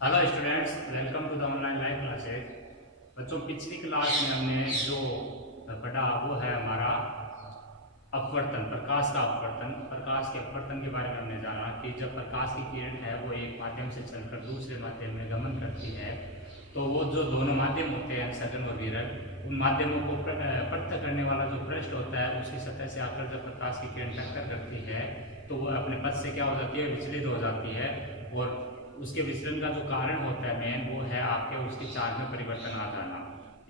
Hello students, welcome to the online live classes. बच्चों, पिछली class में हमने जो पढ़ा वो है हमारा अपवर्तन, प्रकाश का अपवर्तन। प्रकाश के अपवर्तन के बारे में हमने जाना कि जब प्रकाश की किरण है वो एक माध्यम से चलकर दूसरे माध्यम में गमन करती है तो वो जो दोनों माध्यम होते हैं सघन और विरल, उन माध्यमों को पृथक करने वाला जो पृष्ठ होता है उसकी सतह से आकर जब प्रकाश की किरण टक्कर करती है तो वो अपने पथ से क्या हो जाती है, विचलित हो जाती है। और उसके विचलन का जो कारण होता है मेन वो है आपके उसकी चार्ज में परिवर्तन आ जाना,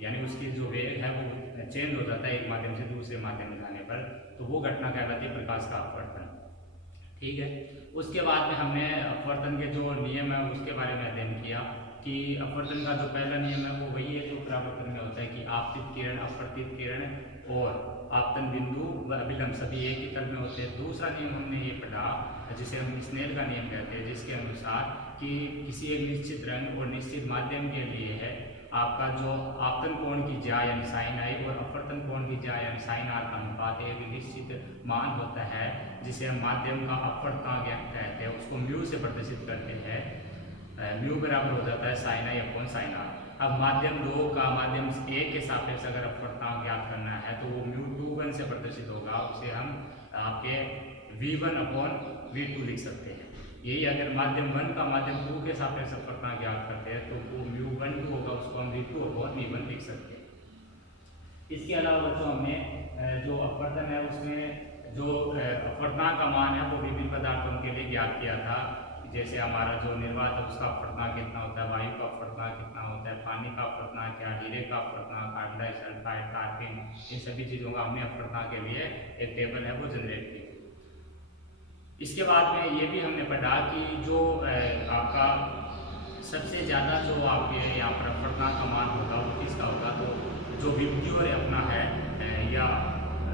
यानी उसकी जो वेग है वो चेंज हो जाता है एक माध्यम से दूसरे माध्यम में जाने पर, तो वो घटना कहलाती है प्रकाश का अपवर्तन। ठीक है। उसके बाद में हमने अपवर्तन के जो नियम है उसके बारे में अध्ययन किया कि अपवर्तन का जो पहला नियम है वो वही है जो परावर्तन में होता है कि आपतित किरण, अपवर्तित किरण और आपतन बिंदु व अभिलंब सभी एक ही तल में होते हैं। दूसरा नियम हमने ये पढ़ा जिसे हम स्नेल का नियम कहते हैं, जिसके अनुसार कि किसी एक निश्चित रंग और निश्चित माध्यम के लिए है आपका जो आपतन कोण की ज्या यानी साइन आई और अपवर्तन कोण की ज्या यानी साइन आर का अनुपात एक निश्चित मान होता है जिसे हम माध्यम का अपवर्तनांक कहते हैं, उसको म्यू से प्रदर्शित करते हैं। म्यू बराबर हो जाता है sine I upon sine R. अब माध्यम 2 का माध्यम 1 के सापेक्ष अगर अपवर्तनांक ज्ञात करना है तो वो म्यू 2 से प्रदर्शित होगा, उसे हम आपके v1 अपॉन v2 लिख सकते हैं। यही अगर माध्यम 1 का माध्यम 2 के सापेक्ष अपवर्तनांक ज्ञात करते हैं तो वो म्यू 1 2 होगा, उसको हम v2 अपॉन v1 लिख सकते हैं। इसके अलावा बच्चों हमने जो अपवर्तन है उसमें जो अपवर्तनांक का मान है वो विभिन्न पदार्थों के लिए ज्ञात किया था। जैसे हमारा जो निर्वात है उसका अपवर्तनांक कितना होता है, वायु का अपवर्तनांक कितना होता है, पानी का अपवर्तनांक क्या, हीरे का अपवर्तनांक, कार्बन डाइऑक्साइड, कार्बन, इन सभी चीज़ों का हमने अपवर्तनांक के लिए एक टेबल है वो जनरेट की। इसके बाद में ये भी हमने पढ़ा कि जो आपका सबसे ज़्यादा जो आपके यहाँ पर अपवर्तनांक का मान होगा वो किसका होगा, तो जो विबग्योर अपना है या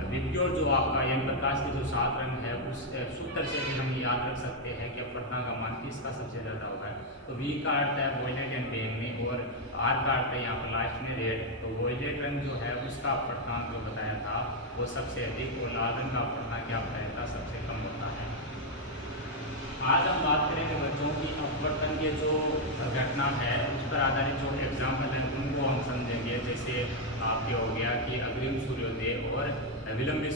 विबग्योर जो आपका यानी प्रकाश के जो 7 रंग है उस सूत्र से भी हम याद रख सकते हैं कि अपवर्तनांक का मान किसका सबसे ज़्यादा होगा। तो वी का अर्थ है वॉयलेट एंड बैंगनी और आर का अर्थ है यहाँ पर लास्ट में रेड। तो वॉयलेट रंग जो है उसका अपवर्तनांक जो बताया था वो सबसे अधिक और लाल रंग का अपवर्तनांक क्या बताया था सबसे कम होता है। आज हम बात करेंगे बच्चों की अपवर्तन के जो घटना है उस पर आधारित जो एग्जाम्पल है उनको हम समझेंगे। जैसे आपके हो गया कि अग्रिम सूर्योदय और विलंबित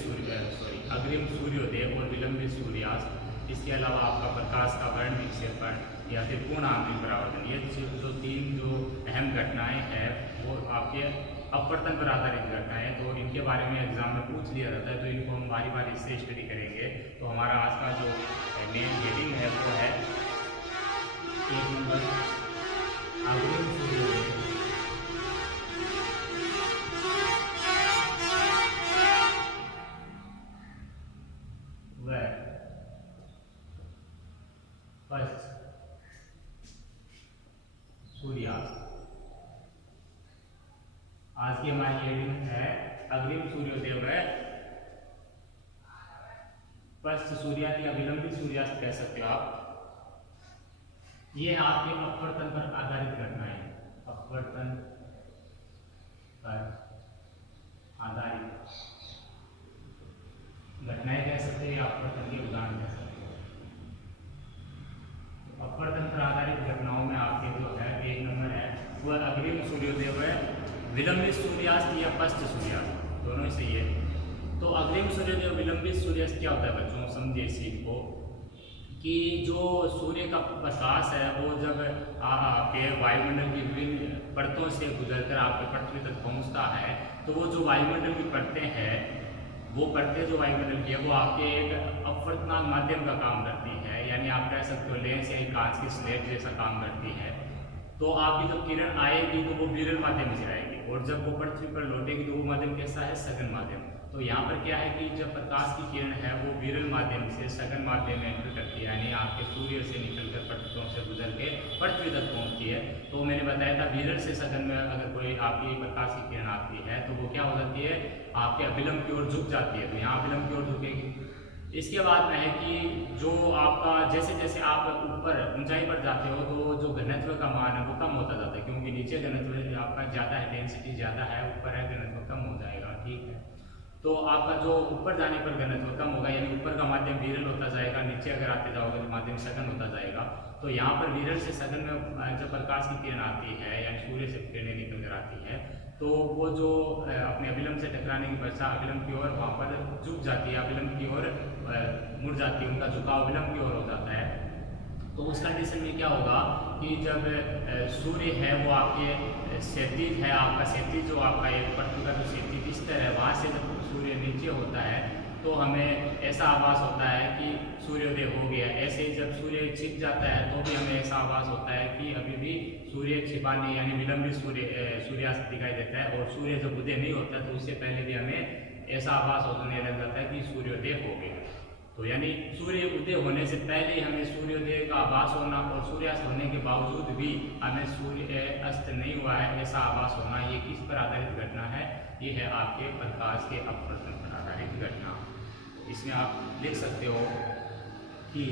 अग्रिम सूर्योदय और विलंबित सूर्यास्त। इसके अलावा आपका प्रकाश का वर्ण विक्षेपण या फिर पूर्ण आंतरिक परावर्तन, ये जो 3 जो अहम घटनाएं हैं वो आपके अपवर्तन पर आधारित घटनाएं, तो इनके बारे में एग्जाम में पूछ लिया जाता है, तो इनको हम बारी बारी से स्टडी करेंगे। तो हमारा आज का जो मेन हेडिंग है वो है 1 नंबर अग्रिम सूर्योदय व पश्च सूर्यास्त। आज की हमारी हेडिंग है अग्रिम सूर्योदय व पश्च सूर्यास्त या विलंबित सूर्यास्त कह सकते हो आप। ये आपके अपवर्तन पर आधारित घटनाएं, अपवर्तन पर आधारित घटनाएं कह सकते हैं या अपवर्तन के उदाहरण कह सकते हैं। अपवर्तन पर आधारित घटनाओं में आपके जो है 1 नंबर है वह अग्रिम सूर्योदय व विलंबित सूर्यास्त या पश्च सूर्यास्त, दोनों ही सही है। तो अग्रिम सूर्योदय और विलंबित सूर्यास्त क्या होता है बच्चों, समझिए इस चीज को कि जो सूर्य का प्रकाश है वो जब आपके वायुमंडल की विभिन्न परतों से गुजरकर आपके पृथ्वी तक पहुंचता है तो वो जो वायुमंडल की परतें हैं वो परतें जो वायुमंडल की है वो आपके एक अपवर्तनांक माध्यम का काम करती है, यानी आप कह सकते हो लेंस या कांच की स्लेट जैसा काम करती है। तो आपकी जब किरण आएगी तो वो विरल माध्यम से आएगी और जब वो पृथ्वी पर लौटेगी तो वो माध्यम कैसा है, सघन माध्यम। तो यहाँ पर क्या है कि जब प्रकाश की किरण है वो विरल माध्यम से सघन माध्यम में एंटर करती है, यानी आपके सूर्य से निकलकर परतों से गुजर के पृथ्वी तक पहुँचती है। तो मैंने बताया था विरल से सघन में अगर कोई आपकी प्रकाश की किरण आती है तो वो क्या हो जाती है, आपके अभिलंब की ओर झुक जाती है, तो यहाँ अभिलंब की ओर झुकेगी। इसके बाद में है कि जो आपका जैसे जैसे आप ऊपर ऊंचाई पर जाते हो तो जो घनत्व का मान है वो कम होता जाता है, क्योंकि नीचे घनत्व आपका ज़्यादा है, डेंसिटी ज़्यादा है, ऊपर है घनत्व कम हो जाएगा। ठीक है। तो आपका जो ऊपर जाने पर घनत्व कम होगा, यानी ऊपर का माध्यम विरल होता जाएगा, नीचे अगर आते जाओगे तो माध्यम सघन होता जाएगा। तो यहाँ पर विरल से सघन में जब प्रकाश की किरण आती है, यानी सूर्य से किरणें निकल कर आती है, तो वो जो अपने अभिलंब से टकराने की बचा अभिलंब की ओर वहाँ पर झुक जाती है, अभिलंब की ओर मुड़ जाती है, उनका झुकाव अभिलंब की ओर हो जाता है। तो उस कंडीशन में क्या होगा कि जब सूर्य है वो आपके क्षैतिज है, आपका क्षैतिज जो आपका एक पृथ्वी का जो क्षैतिज स्तर है, वहाँ से जब सूर्य नीचे होता है तो हमें ऐसा आभास होता है कि सूर्योदय हो गया। ऐसे ही जब सूर्य छिप जाता है तो भी हमें ऐसा आभास होता है कि अभी भी सूर्य छिपाने यानी विलंबित सूर्यास्त दिखाई देता है। और सूर्य जब उदय नहीं होता तो उससे पहले भी हमें ऐसा आभास होने लग जाता है कि सूर्योदय हो गया। तो यानी सूर्य उदय होने से पहले ही हमें सूर्योदय का आभास होना और सूर्यास्त होने के बावजूद भी हमें सूर्य अस्त नहीं हुआ है ऐसा आभास होना, ये किस पर आधारित घटना है? ये है आपके प्रकाश के अपवर्तन पर आधारित घटना। इसमें आप देख सकते हो कि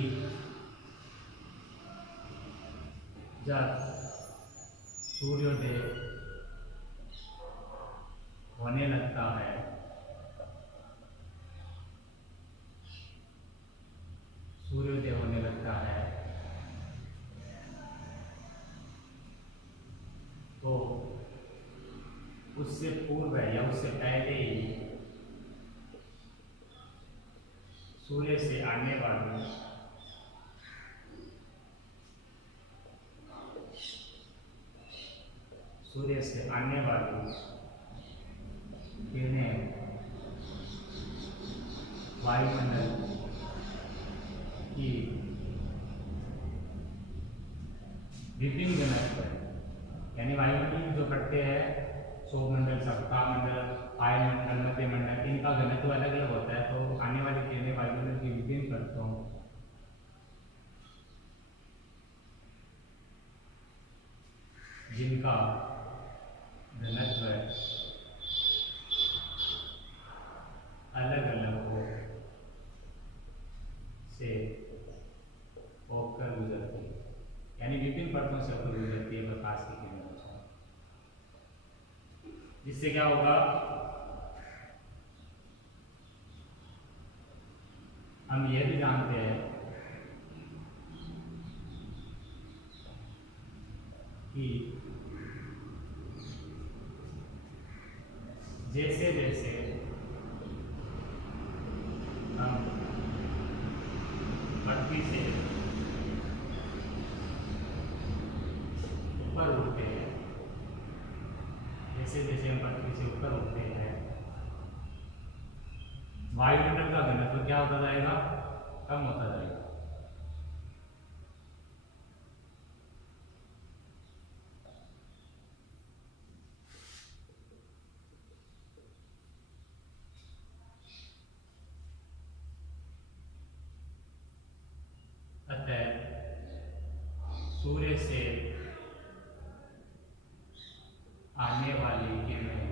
जब सूर्योदय होने लगता है तो उससे पूर्व या उससे पहले ही सूर्य से आने वाली किरणें वायुमंडल की विभिन्न घनत्व यानी वायुमंडल जो करते हैं सौरमंडल, सप्ताहमंडल, आयनमंडल, मध्य मंडल, इनका घनत्व अलग अलग होता है। तो आने वाली किरणें वायुमंडल की विभिन्न परतों जिनका घनत्व अलग अलग हो से होकर गुजरती है, यानी विभिन्न परतों से होकर गुजरती है प्रकाश की किरणें। जिससे क्या होगा, हम ये भी जानते हैं कि जैसे जैसे हम पृथ्वी से ऊपर उठते हैं, जैसे जैसे हम पृथ्वी से ऊपर उठते हैं, वायुमंडल का घनत्व क्या होता जाएगा? कम होता जाएगा। अतः सूर्य से आने वाली किरणें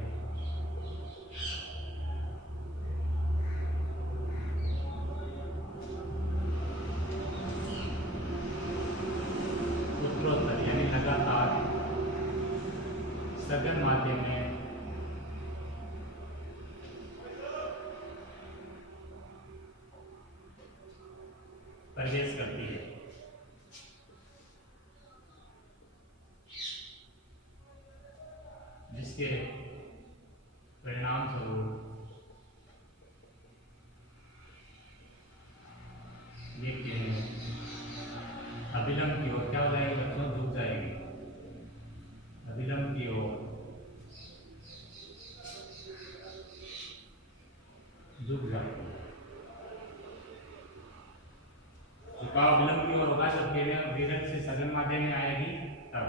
उत्तरोत्तर यानी लगातार सघन माध्यम में प्रवेश करती है, जिसके परिणाम स्वरूप ये किरणें अभिलंब की ओर क्या हो जाएगी बच्चों? झुक जाएगी। अभिलंब की ओर झुक जाएगी। झुकाव अभिलंब की ओर होगा जब किरणें विरल से सघन माध्यम में आएगी तब,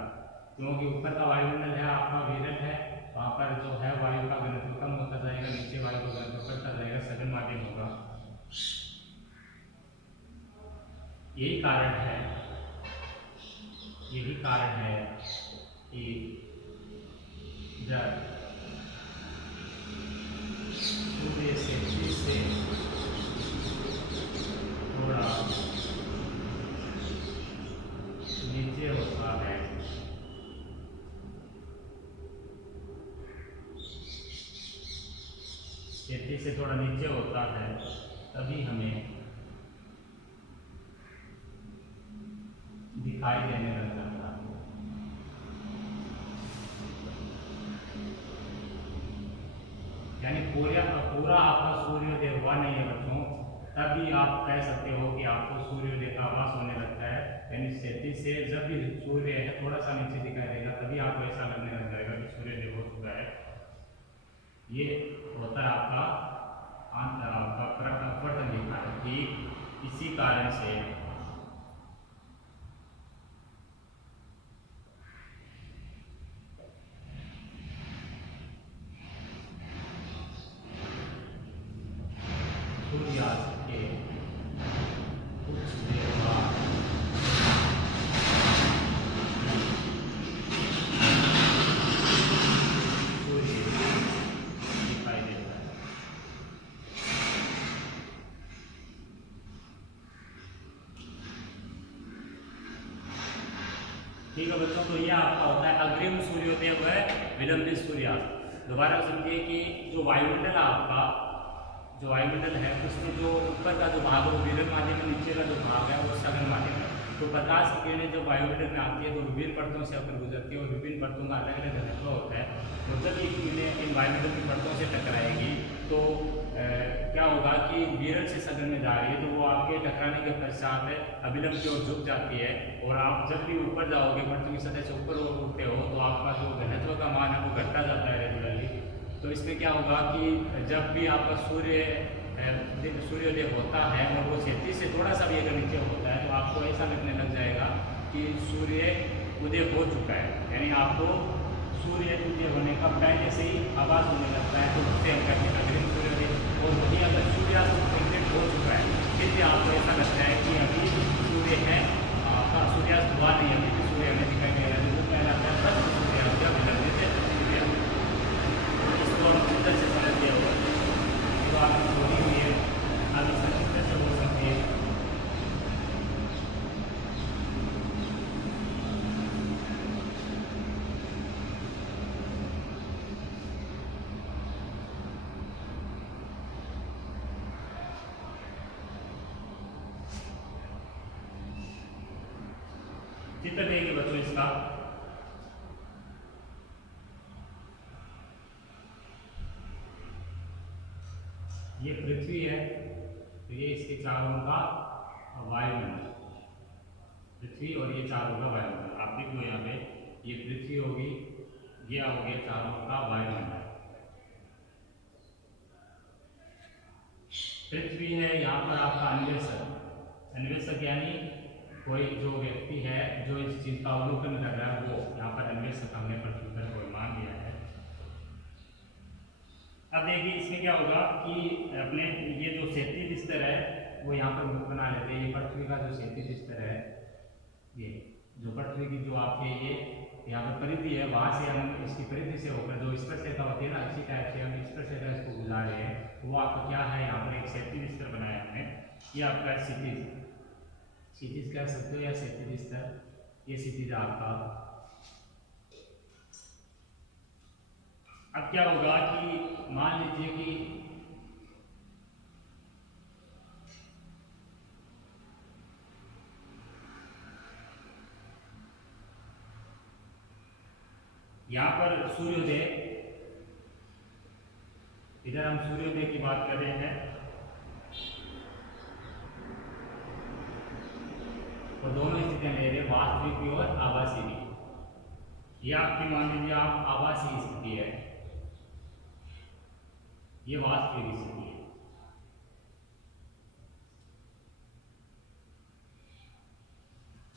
क्योंकि ऊपर का वायुमंडल है आपका विरल है, वहाँ पर जो है वायु का घनत्व कम होता जाएगा, नीचे वायु का घनत्व बढ़ता जाएगा, सघन माध्यम होगा। यही कारण है कि जब सूर्य से फिर से थोड़ा नीचे होता है क्षैतिज से थोड़ा नीचे होता है तभी हमें दिखाई देने लग जाता है। यानी पूरा आपका सूर्योदय हुआ नहीं है बच्चों, तभी आप कह सकते हो कि आपको सूर्योदय का आभास होने लगता है। यानी क्षितिज से जब भी सूर्य थोड़ा सा नीचे दिखाई देगा तभी आपको ऐसा लगने लग जाएगा कि सूर्योदय हो चुका है। ये होता है आपका अपवर्तन दिखा है। ठीक इसी कारण से सूर्यास्त के कुछ देर बाद सूर्य दिखाई देता है। ठीक है बच्चों, तो ये आपका होता है अग्रिम सूर्योदय व विलंबित सूर्यास्त। दोबारा समझिए कि जो वायुमंडल आपका जो वायुमंडल है उसमें जो ऊपर का जो भाग है वो विरल माध्यम है, नीचे का जो भाग है वो सघन माध्यम है। तो प्रकाश की किरणें जब वायुमंडल में आती है तो विभिन्न परतों से होकर गुजरती है और विभिन्न परतों का अलग अलग घनत्व होता है। तो जब ये किरणें इन वायुमंडल की परतों से टकराएगी तो क्या होगा कि विरल से सघन में जा रही है तो वो आपके टकराने के पश्चात अभिलंब की ओर झुक जाती है। और आप जब भी ऊपर जाओगे, पृथ्वी की सतह से ऊपर उठते हो तो आपका जो घनत्व का मान है वो घटता जाता है रेगुलरली। तो इसमें क्या होगा कि जब भी आपका सूर्योदय होता है और वो क्षितिज से थोड़ा सा भी अगर नीचे होता है तो आपको ऐसा लगने लग जाएगा कि सूर्य उदय हो चुका है। यानी आपको सूर्य उदय होने का पहले से ही आभास होने लगता है। तो उससे हम कहते हैं अग्रिम सूर्योदय। और वहीं अगर सूर्यास्त कंप्लीट हो चुका है फिर भी आपको ऐसा लगता है कि अभी सूर्य है, आपका सूर्यास्त हुआ नहीं, अभी भी सूर्य हमें दिखाई दे रहा है। जो कहलाता है बस सूर्यास्त या विलंबित सूर्यास्त। इसको हम अंदर से समझ गए हो तो आपकी थोड़ी हुई है आगे संक्षिप्त से हो सकती है। चित्र देखिए बच्चों इसका। ये पृथ्वी है तो ये इसके चारों का वायुमंडल, पृथ्वी और ये चारों का वायुमंडल। आप देखो यहाँ पे ये पृथ्वी होगी, ये हो गया चारों का वायुमंडल। पृथ्वी है, यहाँ पर आपका अन्वेषक। अन्वेषक यानी कोई जो व्यक्ति है जो इस चीज का अवलोकन कर रहा है वो यहाँ पर अन्वेषक हमने पृथ्वी पर कोई मान लिया है। अब देखिए इसमें क्या होगा कि अपने ये जो क्षैतिज स्तर है वो यहाँ पर मुख बना लेते हैं। ये पृथ्वी का जो क्षैतिज स्तर है, ये जो पृथ्वी की जो आपके ये यहाँ पर परिधि है वहाँ से हम इसकी परिधि से होकर जो स्पर्शरेखा होती है ना, इसी टाइप से हम स्पर्शरेखा इसको गुजार रहे हैं। तो वो आपका क्या है, यहाँ पर एक क्षैतिज स्तर बनाया हमने। ये आपका क्षितिज कह सकते हो या क्षैतिज स्तर, ये क्षितिज आपका। अब क्या होगा कि मान लीजिए कि यहाँ पर सूर्योदय, इधर हम सूर्योदय की बात कर रहे हैं और दोनों स्थितियां ले रहे हैं, वास्तविक भी और आभासी भी। ये आपकी मान लीजिए आप आभासी स्थिति है, ये वास्तविक स्थिति है।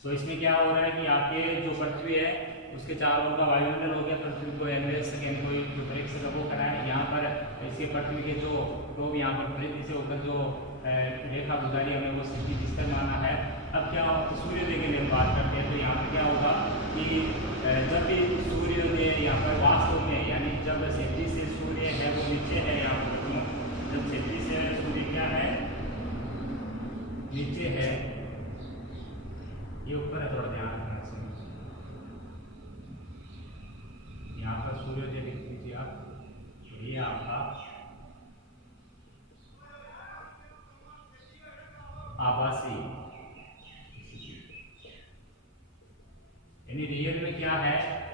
तो इसमें क्या हो रहा है कि आपके जो पृथ्वी है उसके चारों का वायुमंडल हो गया, पृथ्वी को अन्वेषक यानी कोई जो प्रेक्षक है वो खड़ा है। यहाँ पर इसके पृथ्वी के जो प्रोब यहाँ पर पृथ्वी से होकर जो रेखा गुजारी हमने वो क्षितिज स्तर माना है। अब क्या सूर्योदय के लिए बात करते हैं तो यहाँ पर क्या होगा कि जब भी सूर्योदय यहाँ पर वास्तव में यानी जब क्षितिज से सूर्य है वो नीचे है, यहाँ पर जब क्षितिज से सूर्य क्या है नीचे है, ये ऊपर है, थोड़ा ध्यान रखना चाहिए। यहाँ पर सूर्योदय देख लीजिए आप, तो ये आपका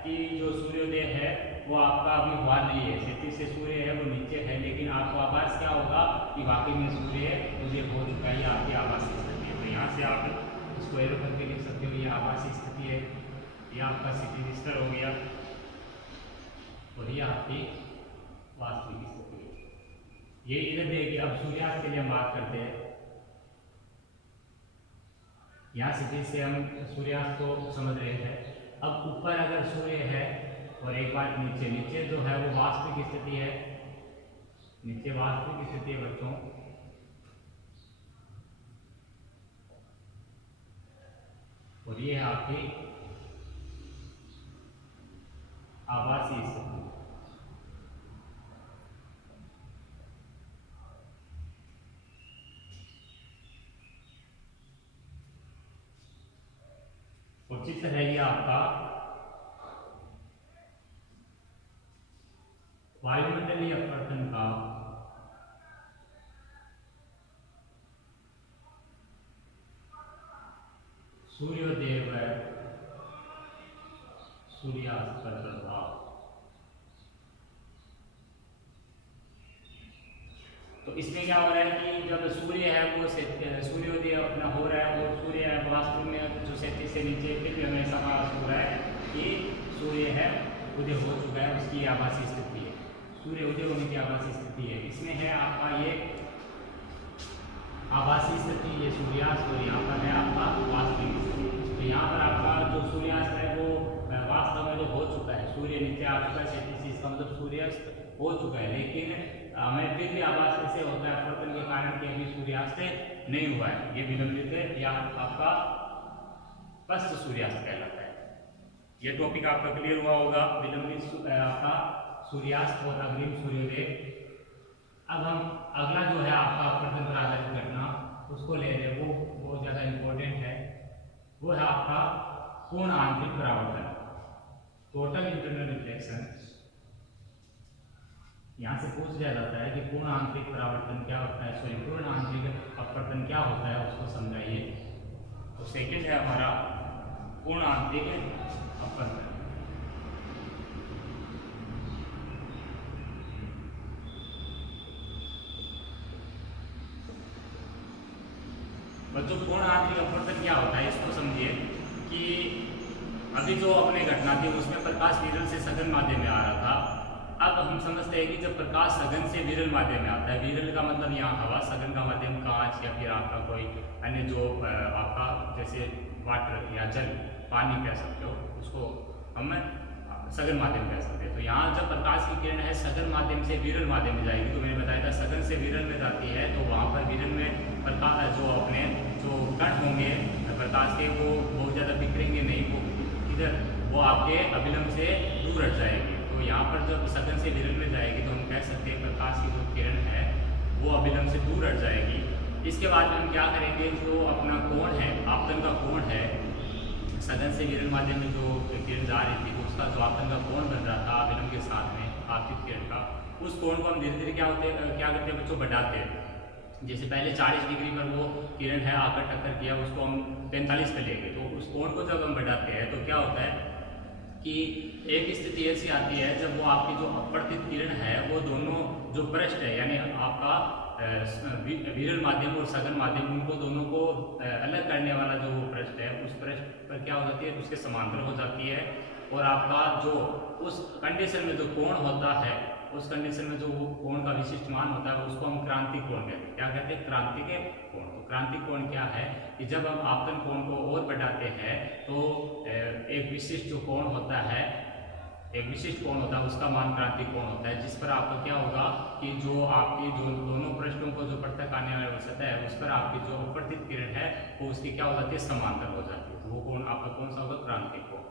कि जो सूर्योदय है वो आपका अभी हुआ नहीं है, क्षितिज से सूर्य है वो नीचे है, लेकिन आपको आभास क्या होगा कि वाकई में सूर्य उदय हो चुका है, ये आपकी आभासी स्थिति है। तो यहाँ से आप इसको एरो करके लिख सकते हो, ये आभासी स्थिति है, ये आपका क्षितिज स्तर हो गया और ये आपकी वास्तविक स्थिति है। ये इधर देखिए, अब सूर्यास्त के लिए हम बात करते हैं। यहाँ क्षितिज से हम सूर्यास्त को समझ रहे हैं। अब ऊपर अगर सूर्य है और एक बार नीचे, नीचे जो है वो वास्तविक स्थिति है, नीचे वास्तविक स्थिति है बच्चों, और ये है आपकी आभासी स्थिति। और चित्र है ये आपका वायुमंडलीय अपवर्तन का सूर्योदय व सूर्यास्त पर प्रभाव। तो इसमें क्या हो रहा है कि जब सूर्य है वो सूर्योदय अपना हो रहा है, वो सूर्य है वास्तव में जो क्षितिज से नीचे, फिर भी हमें ऐसा महसूस हो रहा है कि सूर्य है उदय हो चुका है, उसकी आभासी स्थिति है, सूर्य उदय होने की आभासी स्थिति है। इसमें है आपका ये आभासी स्थिति, ये सूर्यास्त, और यहाँ पर है आपका वास्तविक स्थिति। तो यहाँ पर आपका जो सूर्यास्त है वो वास्तव में जो हो चुका है, सूर्य नीचे आ चुका है क्षितिज, इसका मतलब सूर्यास्त हो चुका है, लेकिन हमें फिर भी आभास कैसे होता है अपवर्तन के कारण कि अभी सूर्यास्त नहीं हुआ है, ये विलंबित है, या आपका पश्च सूर्यास्त कहलाता है। ये टॉपिक आपका क्लियर हुआ होगा, विलंबित आपका सूर्यास्त और अग्रिम सूर्योदय। अब हम अगला जो है आपका अपवर्तन पर आधारित घटना उसको ले रहे हैं, वो बहुत ज़्यादा इम्पोर्टेंट है, वो है आपका पूर्ण आंतरिक परावर्तन, टोटल इंटरनल रिफ्लेक्शन। यहाँ से पूछ लिया जाता है कि पूर्ण आंतरिक परावर्तन क्या होता है, सॉरी पूर्ण आंतरिक अपवर्तन क्या होता है, उसको समझाइए। तो सेकंड है हमारा पूर्ण आंतरिक अपवर्तन। बच्चों पूर्ण आंतरिक अपवर्तन क्या होता है इसको समझिए कि अभी जो अपने घटना थी उसमें प्रकाश विरल से सघन माध्यम में आ रहा था। अब हम समझते हैं कि जब प्रकाश सघन से विरल माध्यम में आता है, विरल का मतलब यहाँ हवा, सघन का माध्यम कांच या फिर आपका कोई अन्य जो आपका जैसे वाटर या जल, पानी कह सकते हो, उसको हम सघन माध्यम कह सकते हैं। तो यहाँ जब प्रकाश की किरण है सघन माध्यम से विरल माध्यम में जाएगी, तो मैंने बताया था सघन से विरल में जाती है, तो वहाँ पर विरल में प्रकाश जो अपने जो कण होंगे प्रकाश के वो बहुत ज़्यादा बिखरेंगे नहीं, वो इधर वो आपके अभिलंब से दूर हट जाएगी। तो यहाँ पर जब सघन से विरल में जाएगी तो हम कह सकते हैं प्रकाश की जो किरण है वो अभिलंब से दूर हट जाएगी। इसके बाद हम क्या करेंगे, जो अपना कोण है, आपतन का कोण है, सघन से विरल माध्यम में जो किरण जा रही थी तो उसका जो आपतन का कोण बन रहा था अभिलंब के साथ में आपतित किरण का, उस कोण को हम धीरे धीरे क्या करते हैं बच्चों, बढ़ाते हैं। जैसे पहले 40 डिग्री पर वो किरण है आकर टक्कर किया, उसको हम 45 पे ले गए, तो उस कोण को जब हम बढ़ाते हैं तो क्या होता है कि एक स्थिति ऐसी आती है जब वो आपकी जो अपवर्तित किरण है वो दोनों जो पृष्ठ है, यानी आपका विरल माध्यम और सघन माध्यम, उनको दोनों को अलग करने वाला जो वो पृष्ठ है, उस पृष्ठ पर क्या हो जाती है, उसके समांतर हो जाती है, और आपका जो उस कंडीशन में जो कोण होता है, उस कंडीशन में जो वो कोण का विशिष्ट मान होता है उसको हम क्रांतिक कोण कहते हैं। क्या कहते हैं, क्रांतिक कोण। तो क्रांतिक कोण क्या है कि जब हम आपतन कोण को और बढ़ाते हैं तो एक विशिष्ट जो कोण होता है, एक विशिष्ट कोण होता है, उसका मान क्रांतिक कोण होता है, जिस पर आपका क्या होगा कि जो आपकी जो दोनों पृष्ठों को जो पृथक आने वाली सतह है उस पर आपकी जो अपवर्तित किरण है वो उसकी क्या हो जाती है, समांतर हो जाती है। तो वो कोण आपका कौन सा होगा, क्रांतिक कोण।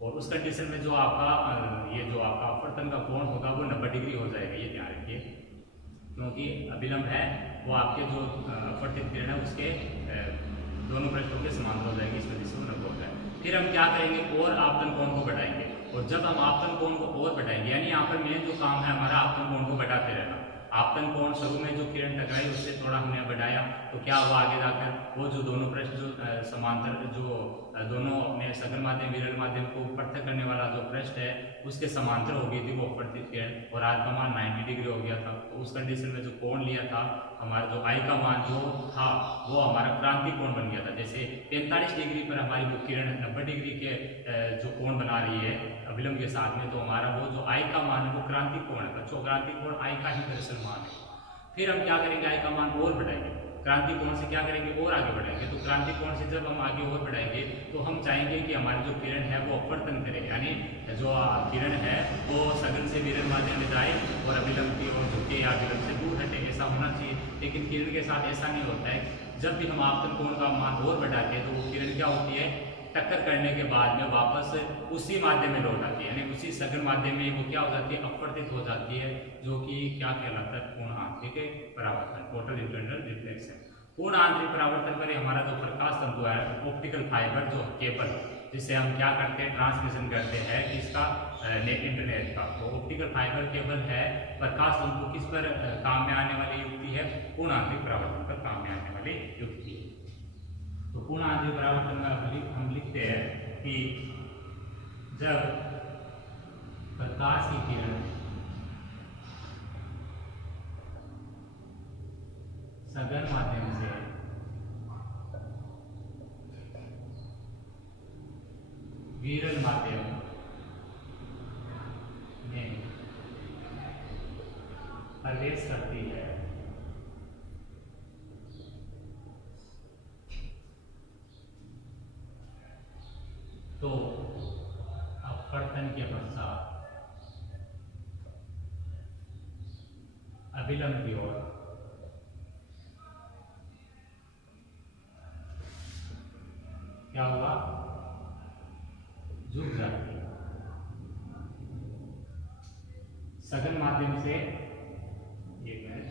और उस कंडीशन में जो आपका ये जो आपका अपवर्तन का कोण होगा वो 90 डिग्री हो जाएगा, ये ध्यान रखिए, क्योंकि अभिलंब है वो आपके जो अपवर्तित किरण है उसके दोनों पृष्ठों के समांतर हो जाएगी, इस वजह से वो 90 हो जाएगा। फिर हम क्या करेंगे, और आपतन कोण को बढ़ाएंगे, और जब हम आपतन कोण को और बढ़ाएंगे, यानी यहाँ पर मेन जो काम है हमारा आपतन कोण को बढ़ाते रहना। आपतन कोण शुरू में जो किरण टकराई उससे थोड़ा थोड़ा हमने बढ़ाया तो क्या हुआ आगे जाकर वो जो दोनों पृष्ठ जो समांतर जो दोनों अपने सघन माध्यम विरल माध्यम को पृथक करने वाला जो पृष्ठ है उसके समांतर हो गई थी वो अपवर्तित किरण, और आज का मान 90 डिग्री हो गया था। तो उस कंडीशन में जो कोण लिया था हमारा जो आई का मान जो था वो हमारा क्रांति कोण बन गया था। जैसे 45 डिग्री पर हमारी वो किरण 90 डिग्री के जो कोण बना रही है अभिलंब के साथ में, तो हमारा वो जो आई का मान है वो क्रांति कोण है। बच्चों क्रांति कोण आई का ही दरअसल मान है। फिर हम क्या करेंगे, आई का मान और बढ़ाएंगे, क्रांति कोण से क्या करेंगे और आगे बढ़ाएंगे। तो क्रांति कोण से जब हम आगे और बढ़ाएंगे तो हम चाहेंगे कि हमारी जो किरण है वो अपवर्तन करे, यानी जो किरण है वो सघन से विरल माध्यम में जाए और अभिलंब की ओर झुके या अभिलंब से दूर हटे, ऐसा होना चाहिए। लेकिन किरण के साथ ऐसा नहीं होता है। जब भी हम आपतन कोण का मान और बढ़ाते हैं तो वो किरण क्या होती है, टक्कर करने के बाद में वापस उसी माध्यम में लौट आती है, यानी उसी सघन माध्यम में वो क्या हो जाती है, अपवर्तित हो जाती है, जो कि क्या कहलाता है, पूर्ण आंतरिक परावर्तन, टोटल इंटरनल रिफ्लेक्शन। पूर्ण आंतरिक परावर्तन पर हमारा जो प्रकाश तंतु है, ऑप्टिकल फाइबर जो केबल, जिससे हम क्या करते हैं, ट्रांसमिशन करते हैं इसका इंटरनेट का, तो ऑप्टिकल फाइबर केबल है, प्रकाश तंतु किस पर काम में आने वाली युक्ति है, पूर्ण आंतरिक परावर्तन पर काम में आने वाली युक्ति है। तो पूर्ण आंतरिक परावर्तन में हम लिखते हैं कि जब प्रकाश की किरण सघन माध्यम से विरल माध्यम में प्रवेश करती है तो अपवर्तन के पश्चात अभिलंब की ओर क्या हुआ, झुक जाती है। सघन माध्यम से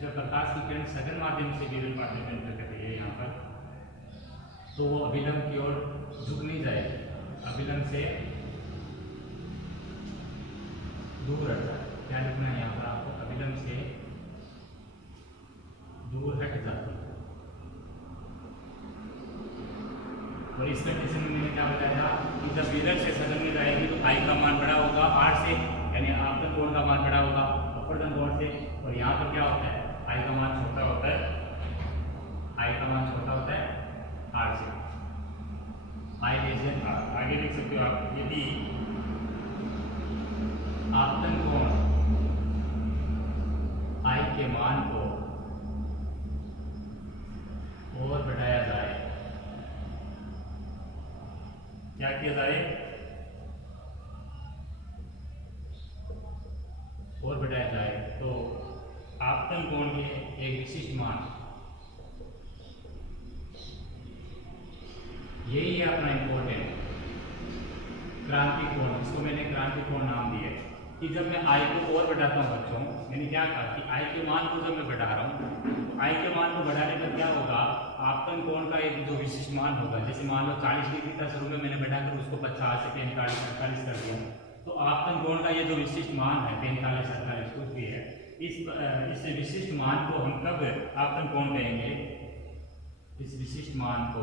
जब प्रकाश की किरण सघन माध्यम से विरल माध्यम में एंटर कर रही है यहाँ पर, तो वो अभिलंब की ओर झुक नहीं जाएगी, अभिलंब से दूर हट जाए। क्या लिखना है यहाँ पर आपको, अभिलंब से दूर हट जाती है। और इस कंडीशन में मैंने क्या बताया कि जब विरल से सघन में जाएगी तो आई का मान बड़ा होगा आर से, यानी आपतन कोण का मान बड़ा होगा अपवर्तन कोण से, और यहाँ पर क्या होता है, आई का मान छोटा होता है, आई का मान छोटा होता है आर से। आई जैसे आगे लिख सकते हो आप, यदि आपतन कोण आई के मान को और बढ़ाया जाए, क्या किया जाए, और बढ़ाया जाए, तो आपतन कोण के एक विशिष्ट मान, यही है अपना इंपॉर्टेंट क्रांति कोण, जिसको मैंने क्रांति कोण नाम दिया कि जब मैं आई को और बढ़ाता हूँ बच्चों, मैंने क्या कहा कि आई के मान को जब मैं बढ़ा रहा हूँ, तो आई के मान को बढ़ाने पर क्या होगा, आपतन कोण का एक जो विशिष्ट मान होगा, जैसे मान लो 40 डिग्री था शुरू में, मैंने बढ़ाकर उसको 50 से 45 48 कर दिया, तो आपतन कोण का ये जो विशिष्ट मान है 45 48 कुछ भी है, इस विशिष्ट मान को हम कब आपतन कोण कहेंगे, इस विशिष्ट मान को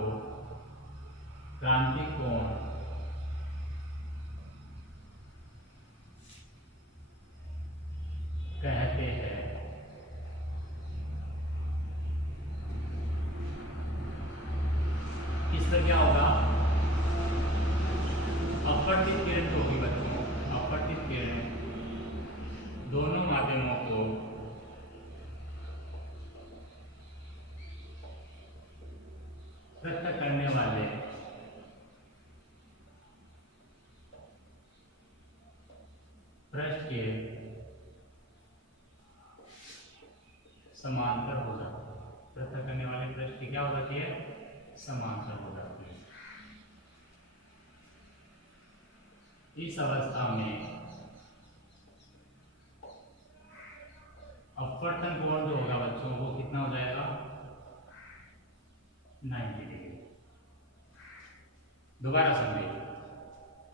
क्रांति कोण कहते हैं। इस पर क्या होगा, अपवर्तित किरण जो होगी बच्चों, अपवर्तित किरण दोनों माध्यमों को पृथक करने वाले पृष्ठ के समांतर हो जाती है, पृथक करने वाले पृष्ठ की क्या हो जाती है, समांतर हो जाती है। इस अवस्था में अपवर्तन कोण जो होगा बच्चों वो कितना हो जाएगा, 90 डिग्री। दोबारा समझिए,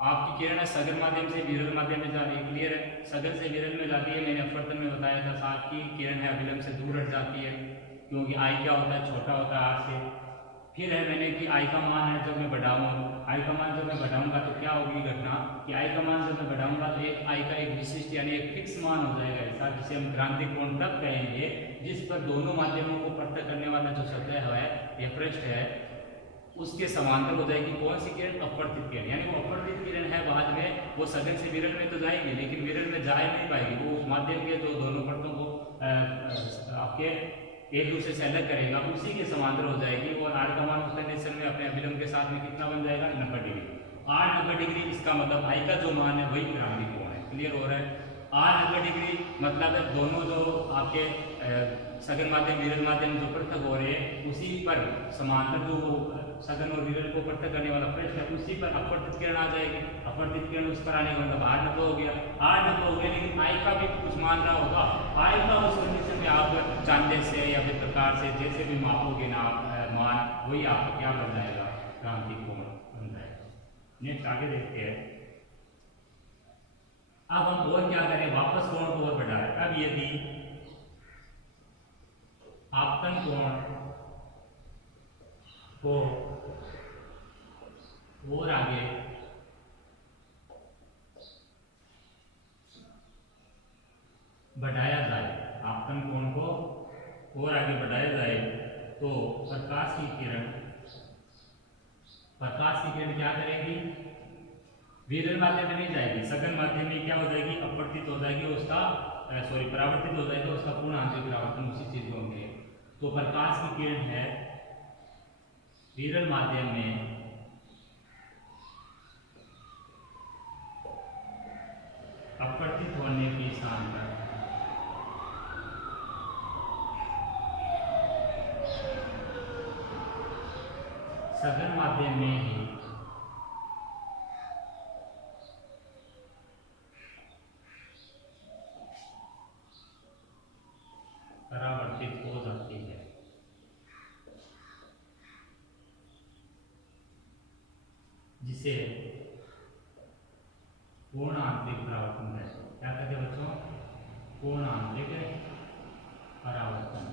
आपकी किरण सघन माध्यम से विरल माध्यम में जा रही है, क्लियर है, सघन से विरल में जाती है, मैंने अपवर्तन में बताया था, साथ की किरण है अभिलंब से दूर हट जाती है, क्योंकि आई क्या होता है, छोटा होता है आर से। फिर है मैंने कि आई का मान है जब मैं बढ़ाऊंगा, आई का मान जब मैं बढ़ाऊंगा तो क्या होगी घटना कि आई का मान जब मैं बढ़ाऊंगा तो एक आई का एक विशिष्ट यानी एक फिक्स मान हो जाएगा ऐसा, जिसे हम क्रांतिक कोण तब कहेंगे जिस पर दोनों माध्यमों को पृथक करने वाला जो सतह है या पृष्ठ है उसके समांतर हो जाएगी कौन सी किरण, अपवर्तित किरण। यानी वो अपवर्तित किरण है बाद में वो सघन से विरल में तो जाएगी लेकिन विरल में जा नहीं पाएगी, वो उस माध्यम के जो दोनों परतों को आपके एक दूसरे से अलग करेगा उसी के समांतर हो जाएगी। और आर का मान उस कंडीशन में अपने अभिलंब के साथ में कितना बन जाएगा, 90 डिग्री। आर 90 डिग्री इसका मतलब आई का जो मान है वही क्रांतिक कोण है। क्लियर हो रहा है? आर 90 डिग्री मतलब है दोनों जो आपके सघन माध्यम विरल माध्यम जो पृथक हो रहे हैं उसी पर समांतर जो सघन और विरल को पृथक करने वाला पृष्ठ है उसी पर अपवर्तित किरण आ जाएगी। अपवर्तित किरण उस पर आने का मतलब आर 90 हो गया, आर 90 हो गया, लेकिन आई का भी कुछ मान रहा होगा। आई का उस कंडीशन में आप चांदे से या फिर प्रकार से जैसे भी मापोगे ना मान वही आपका क्या बन जाएगा, क्रांतिक कोण बन जाएगा। नेक्स्ट आगे देखते हैं। अब हम और क्या करें, वापस कोण को और बढ़ाएं। अब यदि आपतन कोण को और आगे बढ़ाया जाए, आपतन कोण को और आगे बढ़ाया जाए तो प्रकाश की किरण क्या करेगी, विरल माध्यम में नहीं जाएगी, सघन माध्यम में क्या हो जाएगी, अपवर्तित हो जाएगी, उसका परावर्तित हो जाएगा, उसका पूर्ण आंतरिक परावर्तन उसी चीज को होंगे। तो प्रकाश की किरण है विरल माध्यम में अपवर्तित होने के स्थान पर सघन माध्यम में ही परावर्तित हो जाती है। जिसे पूर्ण आंतरिक परावर्तन कहते हैं। क्या कहते हैं बच्चों, पूर्ण आंतरिक परावर्तन।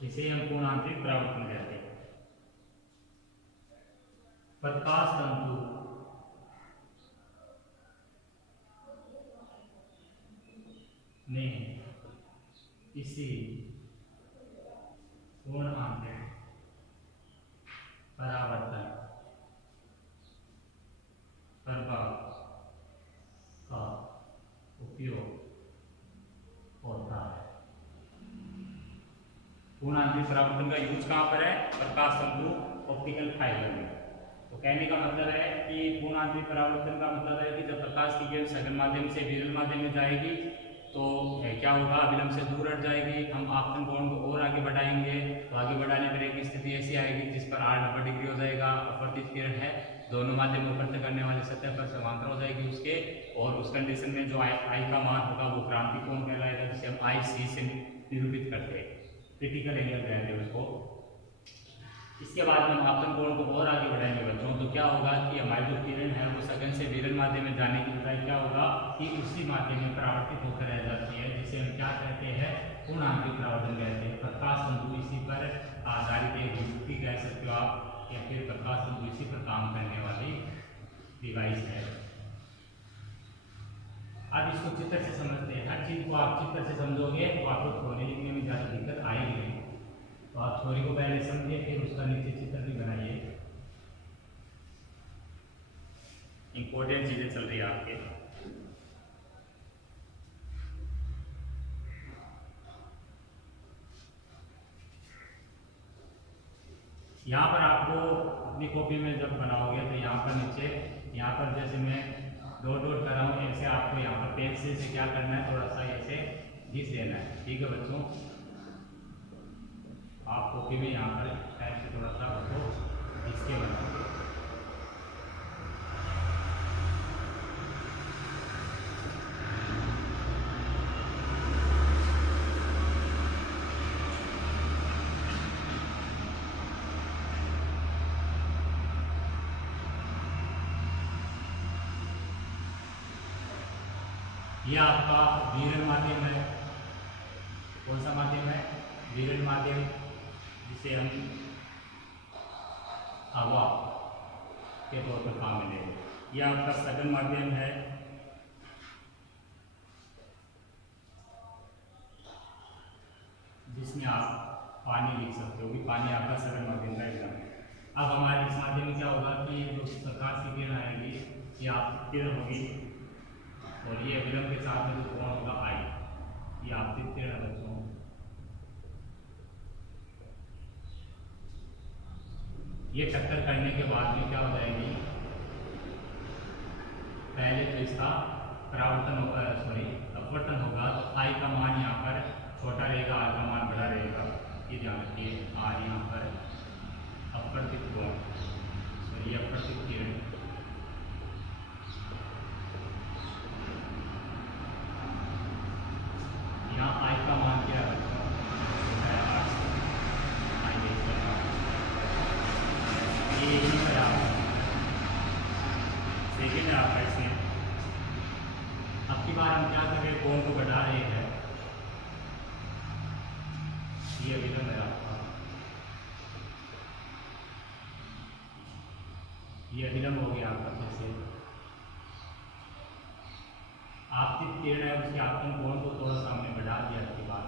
इसे हम पूर्ण आंतरिक परावर्तन कहते हैं। प्रकाश तंतु ने इसी पूर्ण आंतरिक परावर्तन प्रभाव का उपयोग होता है। पूर्ण आंतरिक परावर्तन का यूज कहाँ पर है, प्रकाश तंतु ऑप्टिकल फाइबर में। तो कहने का मतलब है कि पूर्ण आंतरिक परावर्तन का मतलब है कि जब प्रकाश की किरण सघन माध्यम से विरल माध्यम में जाएगी तो क्या होगा, अभिलंब से दूर हट जाएगी, हम आपतन कोण को और आगे बढ़ाएंगे तो आगे बढ़ाने पर एक स्थिति ऐसी आएगी जिस पर आर 90 डिग्री हो जाएगा, अपवर्तित किरण है दोनों माध्यम को पृथक करने वाले सतह पर समांतर हो जाएगी उसके, और उस कंडीशन में जो आई का मान होगा वो क्रांतिक कोण कहलाएगा, जिसे हम आई सी से निरूपित करते हैं, क्रिटिकल एंगल कहते हैं उसको। इसके बाद हम आपतन कोण को और आगे बढ़ाएंगे बच्चों, तो क्या होगा कि हमारी जो किरण है वो सघन से विरल माध्यम में जाने की बजाय क्या होगा कि उसी माध्यम में परावर्तित होकर रह जाती है, जिसे हम क्या कहते हैं, पूर्ण आंतरिक परावर्तन कहते हैं। प्रकाश तंतु इसी पर आधारित एक युक्ति कह सकते हो आप, या फिर प्रकाश तंतु इसी पर काम करने वाली डिवाइस है। अब इसको चित्र से समझते हैं। हर चीज को आप चित्र से समझोगे तो आपको थ्योरी लिखने में ज़्यादा दिक्कत आएगी नहीं। तो आप थ्योरी को पहले समझिए फिर उसका नीचे चित्र भी बनाइए। इंपॉर्टेंट चीजें चल रही है आपके। यहाँ पर आपको अपनी कॉपी में जब बनाओगे तो यहाँ पर नीचे, यहाँ पर जैसे मैं डॉट डॉट कर रहा हूँ ऐसे आपको यहाँ पर पेंसिल से क्या करना है, थोड़ा सा ऐसे घिस देना है। ठीक है बच्चों, आप कॉपी में यहाँ पर टाइप से थोड़ा सा उसको घिस के बनाओगे। यह आपका विरल माध्यम है। कौन सा माध्यम है? विरल माध्यम, जिसे हम हवा के तौर पर काम में लेंगे। यह आपका सघन माध्यम है, जिसमें आप पानी लिख सकते हो कि पानी आपका सघन माध्यम का एग्जाम है। अब हमारे इस माध्यम में क्या होगा कि जो प्रकाश की किरण आएगी ये आपतित किरण होगी, और ये विलंब के साथ में जो कोण होगा आई, ये आपतित किरण है बच्चों। ये टक्कर करने के बाद में क्या हो जाएगी, पहले तो इसका परावर्तन होगा, अपवर्तन होगा, तो आई का मान यहाँ पर छोटा रहेगा, आर का मान बड़ा रहेगा। ये ध्यान रखिए, आर यहाँ पर अपवर्तित कोण, ये अपवर्तित किरण, यहाँ आई का मान क्या है बच्चों? सेकेंड है आपका इसमें। अब की बार हम क्या कर रहे हैं, कोण को बढ़ा रहे हैं। ये विलंब है आपका, ये विलंब हो गया आपका। फिर से आपतित किरण है, उसके आपतन कोण को थोड़ा सा हमने बढ़ा दिया इसके बाद,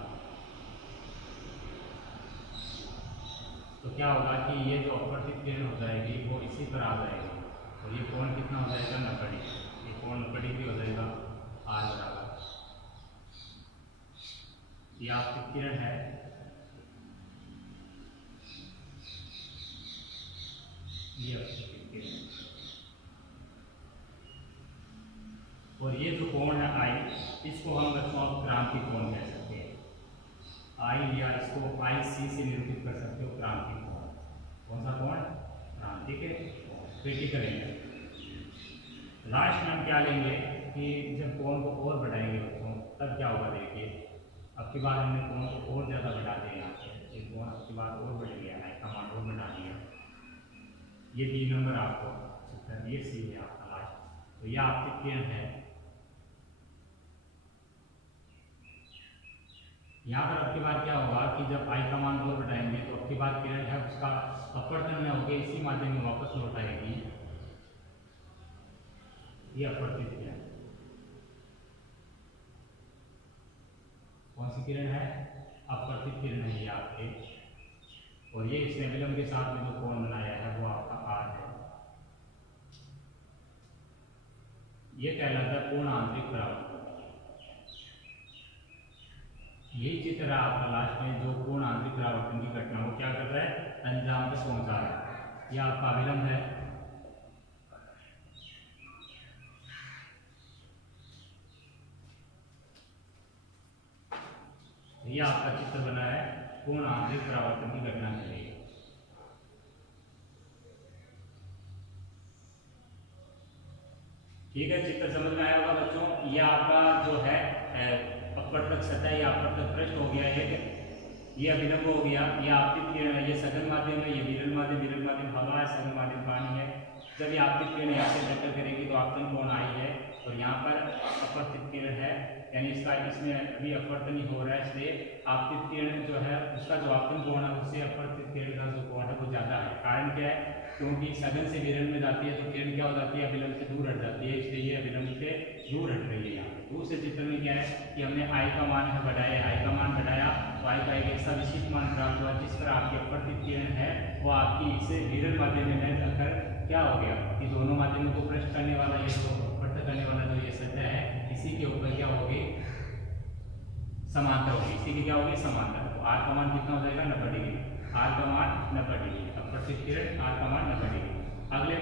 तो क्या होगा कि ये जो अपवर्तित किरण हो जाएगी वो इसी पर आ जाएगी, और ये कोण कितना हो जाएगा? 90 डिग्री। ये कोण 90 डिग्री हो जाएगा, आर बराबर। ये आपतित किरण है, ये अपवर्तित किरण, और ये जो कोण है आई, इसको हम बच्चों क्रांति कोण कह सकते हैं। आई या इसको आई सी से निरूपित कर सकते हो, क्रांति कोण। कौन सा कोण? क्रांति के क्रिटिकल एंगल। लास्ट में हम क्या लेंगे कि जब कोण को और बढ़ाएंगे बच्चों, तब क्या होगा देखिए। अब की बार हमने कोण को और ज़्यादा बढ़ा दिया, यहाँ से ये कोण अब की बार और बढ़ गया, आई का मान और बढ़ा दिया। ये 3 नंबर आपको, ये सी है आपका लास्ट। तो यह आपकी किरण है। यहाँ पर अब की बार क्या होगा कि जब आई का मान और बढ़ाएंगे तो अब की बार किरण है उसका अपवर्तन में होकर इसी माध्यम में वापस लौट आएगी। ये अपवर्तित किरण, कौन सी किरण है? अपवर्तित किरण है ये आपके, और ये इसने विलंब के साथ में जो कोण बनाया है वो आपका आर है। ये कहलाता है पूर्ण आंतरिक परावर्तन। यही चित्र है आपका लास्ट में, जो पूर्ण आंतरिक परावर्तन की घटना को क्या कर रहा है? अंजाम तक पहुंचा रहा है। यह आपका विलंब है, यह आपका चित्र बना है पूर्ण आंतरिक परावर्तन की घटना के लिए। ठीक है, चित्र समझ में आया होगा बच्चों। यह आपका जो है अपवर्तक सतह या अपवर्तक पृष्ठ हो गया एक, यह विलंब हो गया, यह आपतित किरण है, ये सघन माध्यम है, ये विरल माध्यम, विरल माध्यम हवा है, सघन माध्यम पानी है। जब ये आपतित किरण यहाँ से टक्कर करेगी तो आपतन कोण आई है, और यहाँ पर अपवर्तित किरण है, यानी इसका इसमें अभी अपवर्तन ही हो रहा है, इसलिए आपतित किरण जो है उसका जो आपतन कोण है उससे अपवर्तित किरण का जो कोण है वो ज़्यादा है। कारण क्या है? क्योंकि सघन से विरल में जाती है तो किरण क्या हो जाती है? विलंब से दूर हट जाती है, इसलिए ये विलंब से दूर हट रही है। यहाँ दूसरे चित्र में क्या है कि हमने आई का मान है बढ़ाया, आई का मान बढ़ाया तो आई का एक ऐसा विशिष्ट मान प्राप्त हुआ जिस पर आपकी अपवर्तित किरण है वो आपकी इससे विरल माध्यम में जाकर क्या हो गया कि दोनों माध्यमों को पृष्ठ करने वाला ये जो अपवर्तन करने वाला जो ये सतह है इसी के ऊपर क्या होगी? समांतर होगी। इसी की क्या होगी? समांतर। तो आर का मान कितना हो जाएगा? 90 डिग्री। आर का मान 90 डिग्री, अपवर्तित किरण आर का मान 90 डिग्री। अगले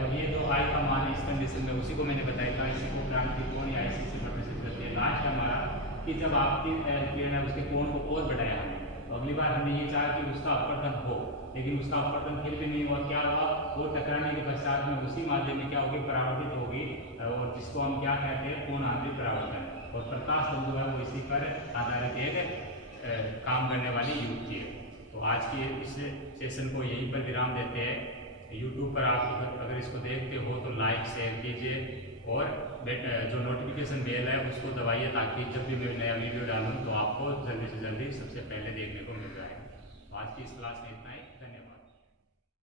और ये जो आई का मान इस कंडीशन में उसी को मैंने बताया था, इसी को क्रांति कोण या इसी से प्रदर्शित करते हैं। लास्ट हमारा कि जब आपकी किरण है उसके कोण को और बढ़ाया हमने, तो अगली बार हमने ये चाहा कि उसका अपवर्तन हो, लेकिन उसका अपवर्तन फिर भी नहीं हुआ। क्या हुआ? वो टकराने के पश्चात में उसी माध्यम में क्या होगी? परावर्तित होगी, और जिसको हम क्या कहते हैं? पूर्ण आंतरिक परावर्तन। और प्रकाश जो है वो इसी पर आधारित एक काम करने वाली युक्ति है। तो आज की इस सेशन को यहीं पर विराम देते हैं। यूट्यूब पर आप अगर इसको देखते हो तो लाइक शेयर कीजिए और जो नोटिफिकेशन बेल है उसको दबाइए, ताकि जब भी मैं नया वीडियो डालूँ तो आपको जल्दी से जल्दी सबसे पहले देखने को मिल जाए। आज की इस क्लास में इतना ही, धन्यवाद।